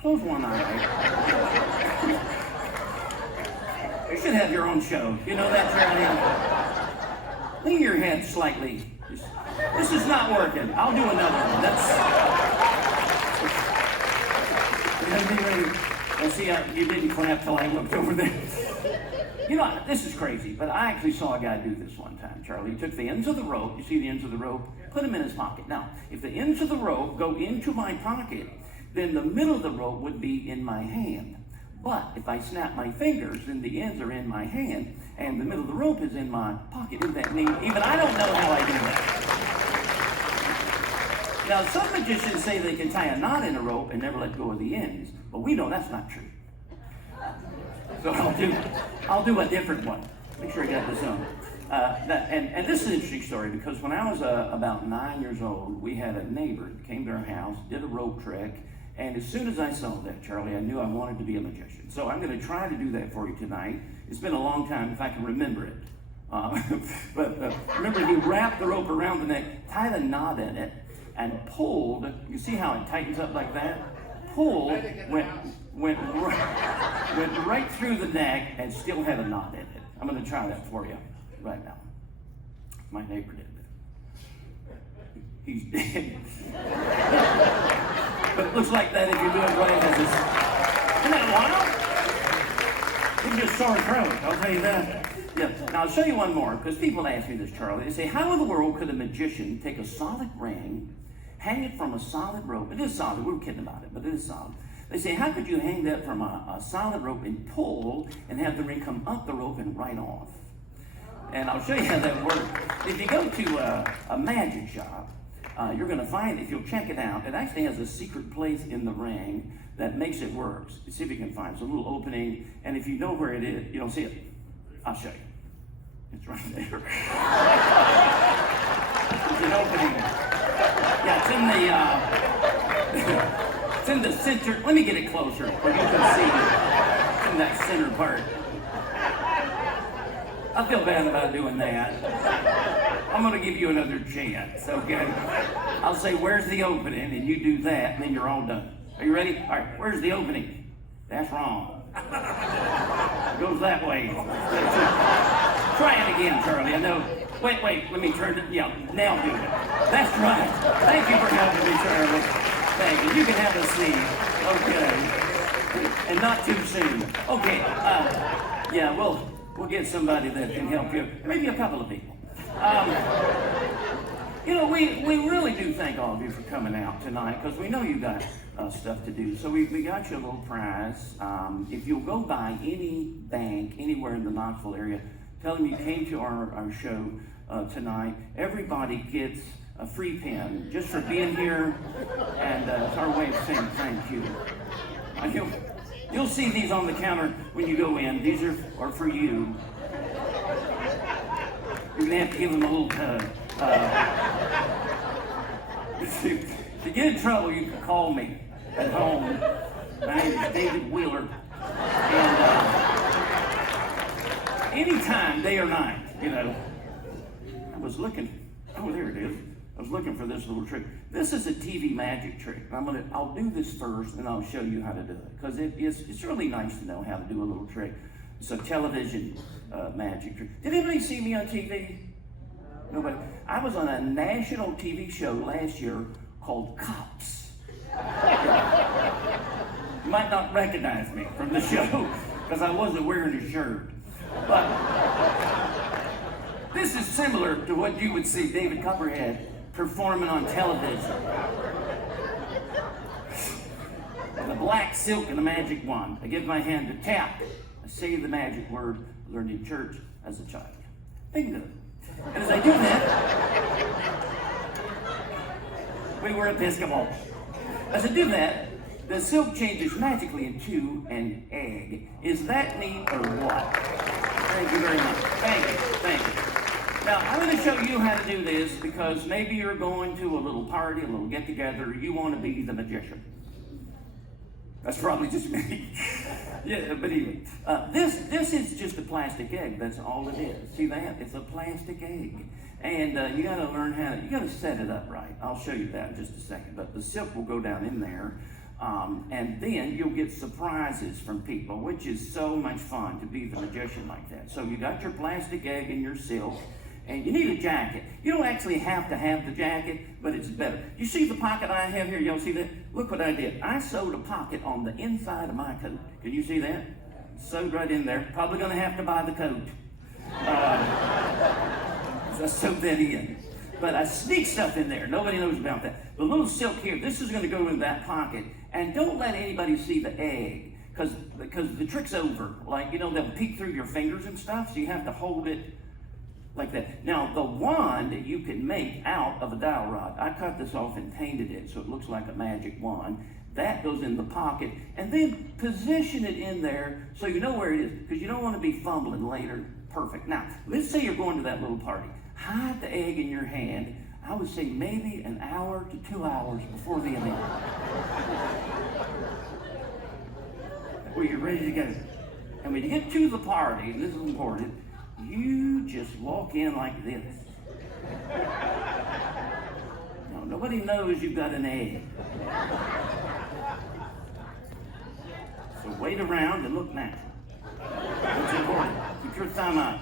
Close one eye. You should have your own show. You know that, Charlie? Lean your head slightly. This is not working. I'll do another one. Well, see, you didn't clap till I looked over there. You know, this is crazy, but I actually saw a guy do this one time, Charlie. He took the ends of the rope, you see the ends of the rope, put them in his pocket. Now, if the ends of the rope go into my pocket, then the middle of the rope would be in my hand. But if I snap my fingers, then the ends are in my hand, and the middle of the rope is in my pocket. Isn't that neat? Even I don't know how I do that. Now, some magicians say they can tie a knot in a rope and never let go of the ends, but we know that's not true. So I'll do a different one. Make sure I got this on. And this is an interesting story because when I was about 9 years old, we had a neighbor that came to our house, did a rope trick, and as soon as I saw that, Charlie, I knew I wanted to be a magician. So I'm going to try to do that for you tonight. It's been a long time if I can remember it. But remember, he wrapped the rope around the neck, tied a knot in it, and pulled. You see how it tightens up like that? Pulled, went right through the neck and still had a knot in it. I'm going to try that for you right now. My neighbor did that. He's dead. But it looks like that if you do it right. Isn't that wild? It's just sore throat, I'll tell you that. Yeah. Now I'll show you one more, because people ask me this, Charlie. They say, how in the world could a magician take a solid ring, hang it from a solid rope? It is solid, we were kidding about it, but it is solid. They say, how could you hang that from a solid rope and pull and have the ring come up the rope and right off? And I'll show you how that works. If you go to a magic shop, you're going to find, if you'll check it out, it actually has a secret place in the ring that makes it work. See if you can find it. It's a little opening, and if you know where it is, you don't see it. I'll show you. It's right there. It's an opening. Yeah, it's in the center. Let me get it closer where you can see it. It's in that center part. I feel bad about doing that. I'm going to give you another chance, okay? I'll say, where's the opening? And you do that, and then you're all done. Are you ready? All right, where's the opening? That's wrong. It goes that way. Try it again, Charlie. I know. Wait, let me turn it. Yeah, now do it. That's right. Thank you for helping me, Charlie. Thank you. You can have a seat. Okay. And not too soon. Okay. Yeah, we'll get somebody that can help you. Maybe a couple of people. You know, we really do thank all of you for coming out tonight because we know you got stuff to do. So we got you a little prize. If you'll go by any bank anywhere in the Knoxville area, tell them you came to our show tonight. Everybody gets a free pen just for being here, and it's our way of saying thank you. You'll see these on the counter when you go in. These are for you. You're going to have to give them a little tug. If you get in trouble, you can call me at home. My name is David Wheeler. And anytime, day or night, you know, I was looking. Oh, there it is. I was looking for this little trick. This is a TV magic trick. I'll do this first, and I'll show you how to do it. Because it's really nice to know how to do a little trick. It's a television magic trick. Did anybody see me on TV? Nobody. I was on a national TV show last year called Cops. You might not recognize me from the show because I wasn't wearing a shirt. But this is similar to what you would see David Copperhead performing on television. The black silk and the magic wand. I give my hand to tap. I say the magic word I learned in church as a child. Bingo. And as I do that, we were Episcopal. As I do that, the silk changes magically into an egg. Is that neat or what? Thank you very much. Thank you. Now, I'm going to show you how to do this because maybe you're going to a little party, a little get-together, you want to be the magician. That's probably just me. Yeah, but anyway, this is just a plastic egg. That's all it is. See that? It's a plastic egg. And you got to learn you got to set it up right. I'll show you that in just a second. But the silk will go down in there. And then you'll get surprises from people, which is so much fun to be the magician like that. So you got your plastic egg and your silk, and you need a jacket. You don't actually have to have the jacket, but it's better. You see the pocket I have here? Y'all see that? Look what I did. I sewed a pocket on the inside of my coat. Can you see that? Sewed right in there. Probably going to have to buy the coat. So I sewed that in. But I sneak stuff in there. Nobody knows about that. The little silk here, this is going to go in that pocket. And don't let anybody see the egg, because the trick's over. Like, they'll peek through your fingers and stuff, so you have to hold it like that. Now, the wand you can make out of a dowel rod. I cut this off and painted it so it looks like a magic wand. That goes in the pocket. And then position it in there so you know where it is, because you don't want to be fumbling later. Perfect. Now, let's say you're going to that little party. Hide the egg in your hand. I would say maybe an hour to 2 hours before the event. Where you're ready to go. And when you get to the party, and this is important, you just walk in like this. No, nobody knows you've got an egg. So wait around and look natural. That's important. Keep your thumb up.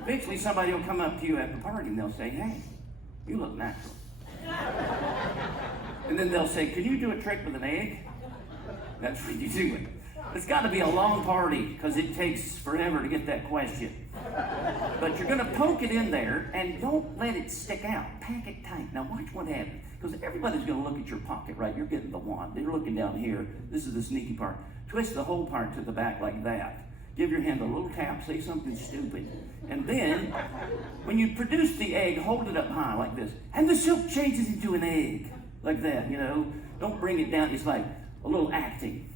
Eventually somebody will come up to you at the party and they'll say, hey, you look natural. And then they'll say, can you do a trick with an egg? That's when you do it. It's got to be a long party because it takes forever to get that question. But you're going to poke it in there and don't let it stick out. Pack it tight. Now watch what happens. Because everybody's going to look at your pocket, right? You're getting the wand. They're looking down here. This is the sneaky part. Twist the whole part to the back like that. Give your hand a little tap, say something stupid. And then, when you produce the egg, hold it up high like this. And the silk changes into an egg. Like that, Don't bring it down. It's like a little acting.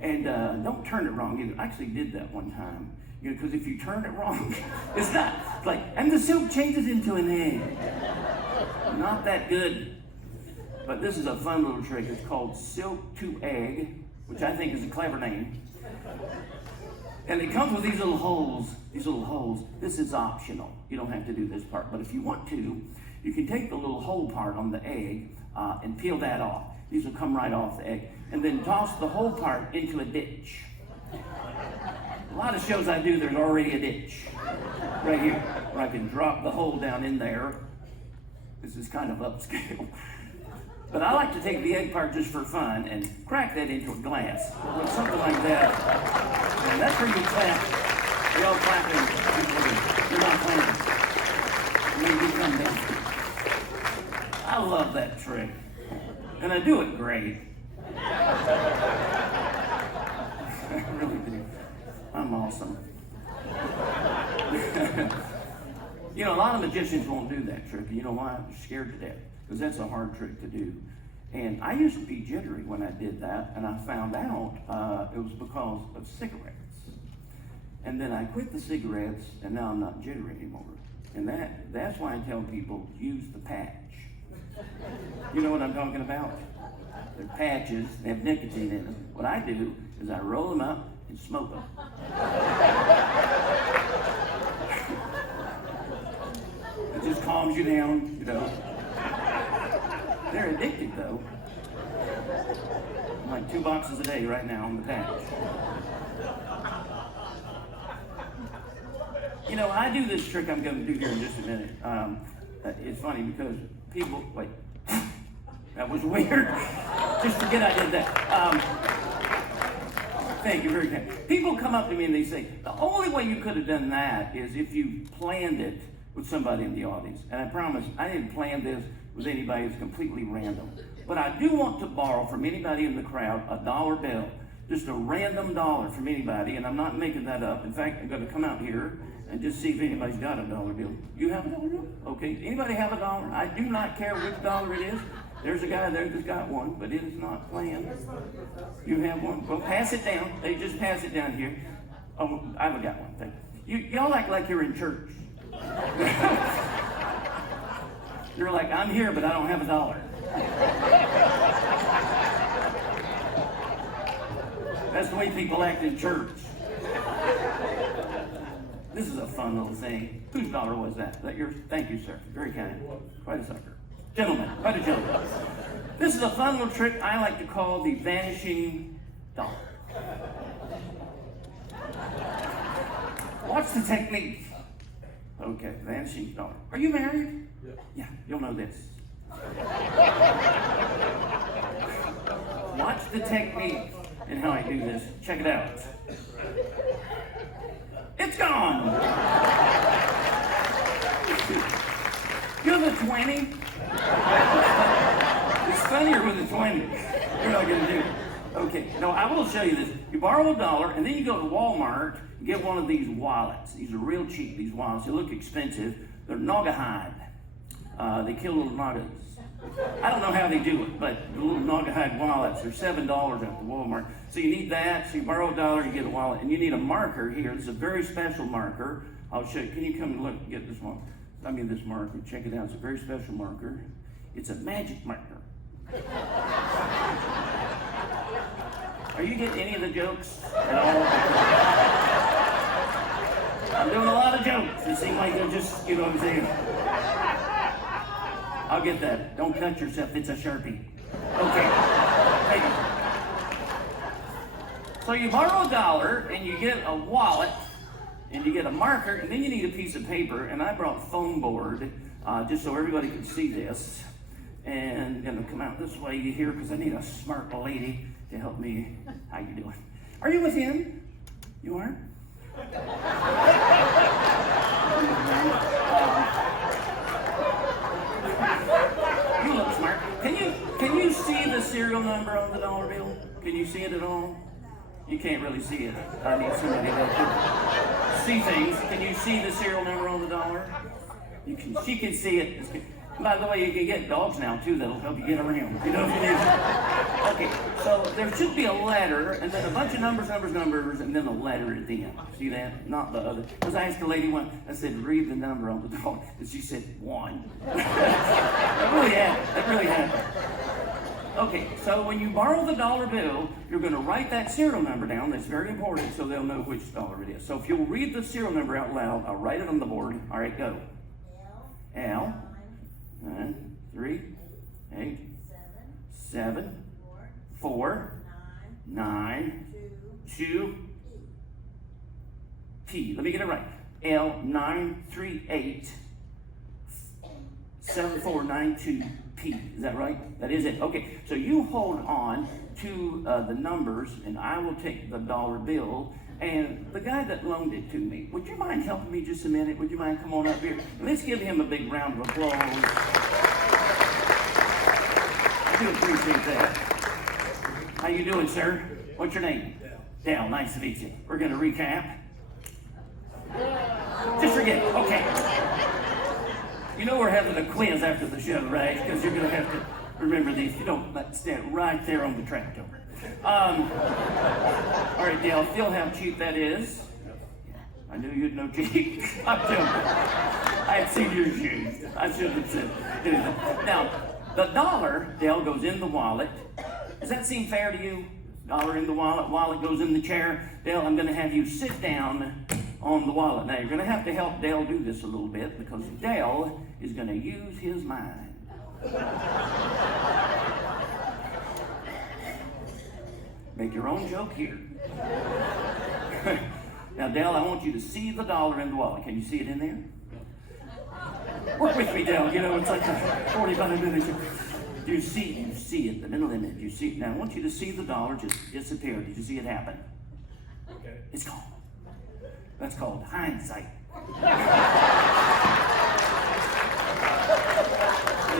And don't turn it wrong either. I actually did that one time. Because if you turn it wrong, it's not. It's like, and the silk changes into an egg. Not that good. But this is a fun little trick. It's called silk to egg, which I think is a clever name. And it comes with these little holes. This is optional. You don't have to do this part. But if you want to, you can take the little hole part on the egg and peel that off. These will come right off the egg. And then toss the whole part into a ditch. A lot of shows I do, there's already a ditch. Right here. Where I can drop the hole down in there. This is kind of upscale. But I like to take the egg part just for fun and crack that into a glass. Or something like that. And that's where you clap. You're all clapping. You're not clapping. And then you come down. I love that trick. And I do it great. I really do. I'm awesome. A lot of magicians won't do that trick. And you know why? I'm scared to death. Because that's a hard trick to do. And I used to be jittery when I did that, and I found out it was because of cigarettes. And then I quit the cigarettes, and now I'm not jittery anymore. And that's why I tell people, use the patch. You know what I'm talking about? They're patches, they have nicotine in them. What I do is I roll them up and smoke them. It just calms you down, They're addicted, though. Like 2 boxes a day right now on the patch. I do this trick I'm going to do here in just a minute. It's funny because people, wait, that was weird. Just forget I did that. Thank you, very kind. People come up to me and they say, the only way you could have done that is if you planned it with somebody in the audience. And I promise, I didn't plan this with anybody. It's completely random. But I do want to borrow from anybody in the crowd a $1 bill. Just a random dollar from anybody, and I'm not making that up. In fact, I'm going to come out here and just see if anybody's got a $1 bill. You have a $1 bill? Okay. Anybody have a dollar? I do not care which dollar it is. There's a guy there that's got one, but it is not planned. You have one? Well, pass it down. They just pass it down here. Oh, I haven't got one. Thank you. Y'all act like you're in church. You're like, I'm here, but I don't have a dollar. That's the way people act in church. This is a fun little thing. Whose dollar was that? Is that yours? Thank you, sir. Very kind. Quite a sucker. Gentlemen, quite a gentleman. This is a fun little trick I like to call the vanishing dollar. Watch the technique. Okay, vanishing dollar. Are you married? Yeah. Yeah, you'll know this. Watch the technique and how I do this. Check it out. It's gone. You have a 20? It's funnier with a 20. You're not going to do it. Okay, no, I will show you this. You borrow $1 and then you go to Walmart and get one of these wallets. These are real cheap, these wallets. They look expensive. They're Naugahyde. They kill little Naugas. I don't know how they do it, but the little Naugahyde wallets are $7 at the Walmart. So you need that. So you borrow $1, you get a wallet, and you need a marker here. This is a very special marker. I'll show you. Can you come and look and get this one? I mean this marker. Check it out. It's a very special marker. It's a magic marker. Are you getting any of the jokes at all? I'm doing a lot of jokes. They seem like they're just, you know what I'm saying? I'll get that. Don't cut yourself. It's a Sharpie. Okay. Thank you. So you borrow $1 and you get a wallet and you get a marker and then you need a piece of paper. And I brought foam board just so everybody can see this. And I'm going to come out this way here because I need a smart lady to help me. How you doing? Are you with him? You are? You look smart. Can you see the serial number on the dollar bill? Can you see it at all? You can't really see it. I need somebody that can see things. Can you see the serial number on the dollar? She can see it. By the way, you can get dogs now too that'll help you get around. You know if you need it. Okay, so there should be a letter and then a bunch of numbers, and then a letter at the end. See that? Not the other. Because I asked a lady one, I said, read the number on the dollar. And she said, 1. That really happened. Okay, so when you borrow the dollar bill, you're going to write that serial number down. That's very important so they'll know which dollar it is. So if you'll read the serial number out loud, I'll write it on the board. All right, go. L 9 3 8 7 4 9 2 P. Let me get it right. L 938 7492 P. Is that right? That is it. Okay. So you hold on to the numbers, and I will take the dollar bill. And the guy that loaned it to me, would you mind helping me just a minute? Would you mind come on up here? Let's give him a big round of applause. I do appreciate that. How you doing, sir? What's your name? Dale. Nice to meet you. We're going to recap. Just forget it. Okay. You know we're having a quiz after the show, right? Because you're going to have to remember these. You don't stand right there on the tractor. All right, Dale, feel how cheap that is. I knew you'd know cheap. I'm joking. I had seen your shoes. I shouldn't have said anything. Now, the dollar, Dale, goes in the wallet. Does that seem fair to you? Dollar in the wallet goes in the chair. Dale, I'm going to have you sit down on the wallet. Now, you're going to have to help Dale do this a little bit because Dale is going to use his mind. Make your own joke here. Now, Dale, I want you to see the dollar in the wallet. Can you see it in there? Work with me, Dale. You know, it's like 45 minutes. Do you see it, the middle image? You see it. Now, I want you to see the dollar just disappear. Did you see it happen? Okay. It's gone. That's called hindsight. Did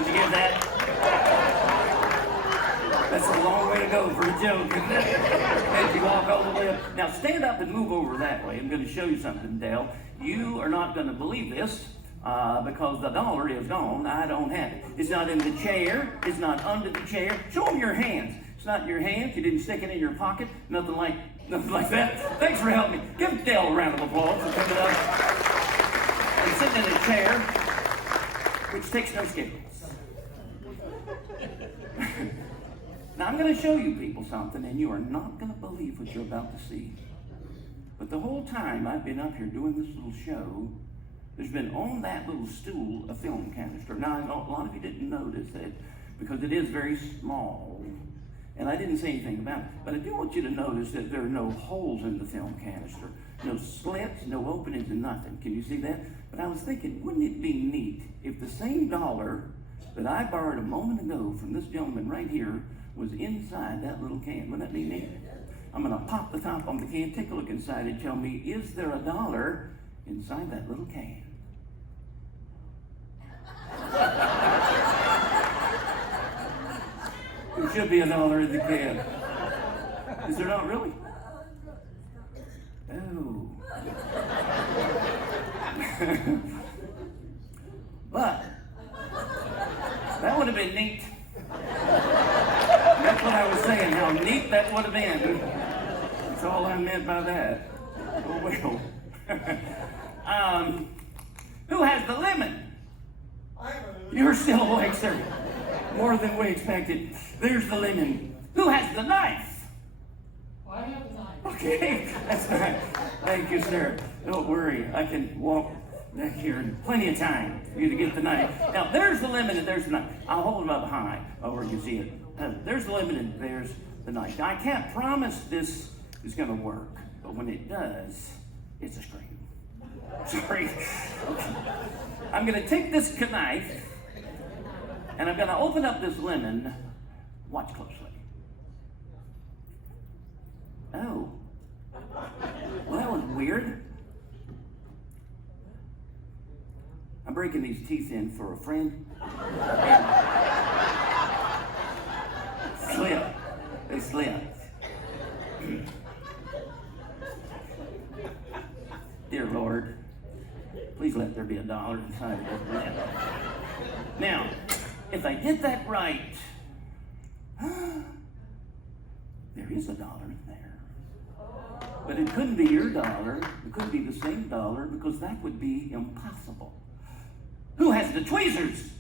you get that? That's a long way to go for a joke, isn't it? As you walk all the way up. Now stand up and move over that way. I'm going to show you something, Dale. You are not going to believe this because the dollar is gone. I don't have it. It's not in the chair. It's not under the chair. Show them your hands. It's not in your hands. You didn't stick it in your pocket. Nothing like that. Thanks for helping me. Give Dale a round of applause for coming up and sitting in a chair, which takes no skills. Now, I'm going to show you people something, and you are not going to believe what you're about to see. But the whole time I've been up here doing this little show, there's been on that little stool a film canister. Now, I know a lot of you didn't notice that because it is very small, and I didn't say anything about it. But I do want you to notice that there are no holes in the film canister, no slits, no openings, and nothing. Can you see that? But I was thinking, wouldn't it be neat if the same dollar that I borrowed a moment ago from this gentleman right here was inside that little can? Wouldn't that be neat? I'm going to pop the top on the can, take a look inside, and tell me, is there a dollar inside that little can? There should be a dollar in the can. Is there not really? Oh. But that would have been neat. That's what I was saying, how neat that would have been. That's all I meant by that. Oh, well. Who has the lemon? You're still awake, sir. More than we expected. There's the lemon. Who has the knife? I have the knife. Okay, that's right. Thank you, sir. Don't worry. I can walk back here in plenty of time for you to get the knife. Now, there's the lemon and there's the knife. I'll hold them up high where you can see it. There's the lemon and there's the knife. Now, I can't promise this is going to work, but when it does, it's a scream. Sorry. Okay. I'm going to take this knife and I'm going to open up this lemon. Watch closely. Oh. Well, that was weird. I'm breaking these teeth in for a friend. Slip. They slipped. Dear Lord, please let there be a dollar inside of this lemon. Now, if I did that right, there is a dollar in there. But it couldn't be your dollar. It couldn't be the same dollar because that would be impossible. Who has the tweezers?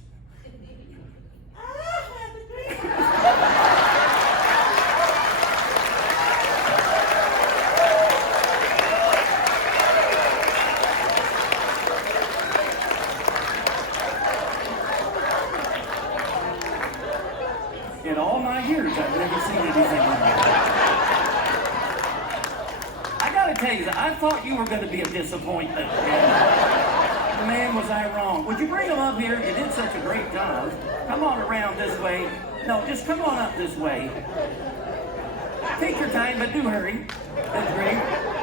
In all my years, I've never seen anything like that. I gotta tell you, I thought you were going to be a disappointment. Man, was I wrong. Would you bring them up here? You did such a great job. Come on around this way. No, just come on up this way. Take your time, but do hurry. That's great.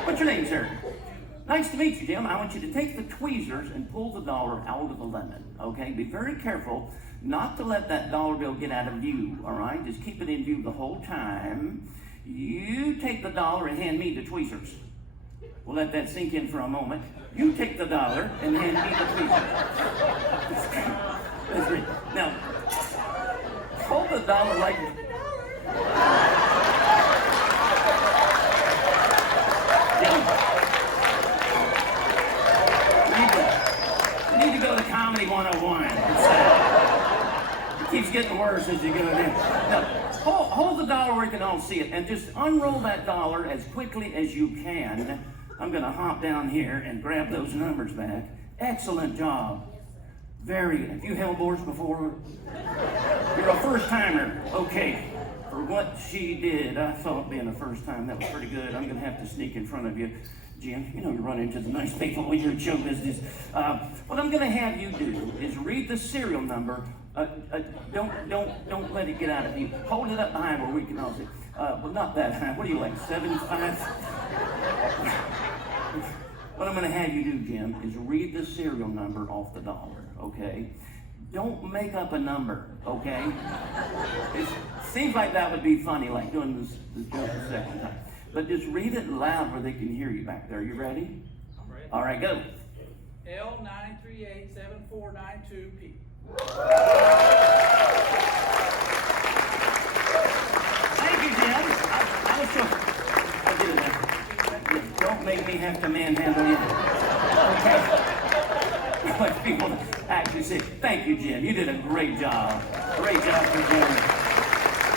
What's your name, sir? Nice to meet you, Jim. I want you to take the tweezers and pull the dollar out of the lemon, okay? Be very careful not to let that dollar bill get out of view, all right? Just keep it in view the whole time. You take the dollar and hand me the tweezers. We'll let that sink in for a moment. You take the dollar and hand me the tweezers. That's great. Now, hold the dollar like... You need to go to Comedy 101. It keeps getting worse as you go in. Now, hold the dollar where you can all see it, and just unroll that dollar as quickly as you can. I'm going to hop down here and grab those numbers back. Excellent job. Have you held boards before? You're a first-timer. Okay. For what she did, I thought being a first time, that was pretty good. I'm going to have to sneak in front of you, Jim. You know you run into the nice people when you're in show business. What I'm going to have you do is read the serial number. Don't let it get out of you. Hold it up high where we can all see. Well, not that high. What are you, like 75? What I'm going to have you do, Jim, is read the serial number off the dollar, okay? Don't make up a number, okay? It seems like that would be funny, like doing this joke the second time. But just read it loud where they can hear you back there. You ready? I'm ready. All right, go. L9387492P. Thank you, Jim. I was sure. I did it. Don't make me have to manhandle you. Okay? Like people actually say, thank you, Jim. You did a great job. Great job for Jim.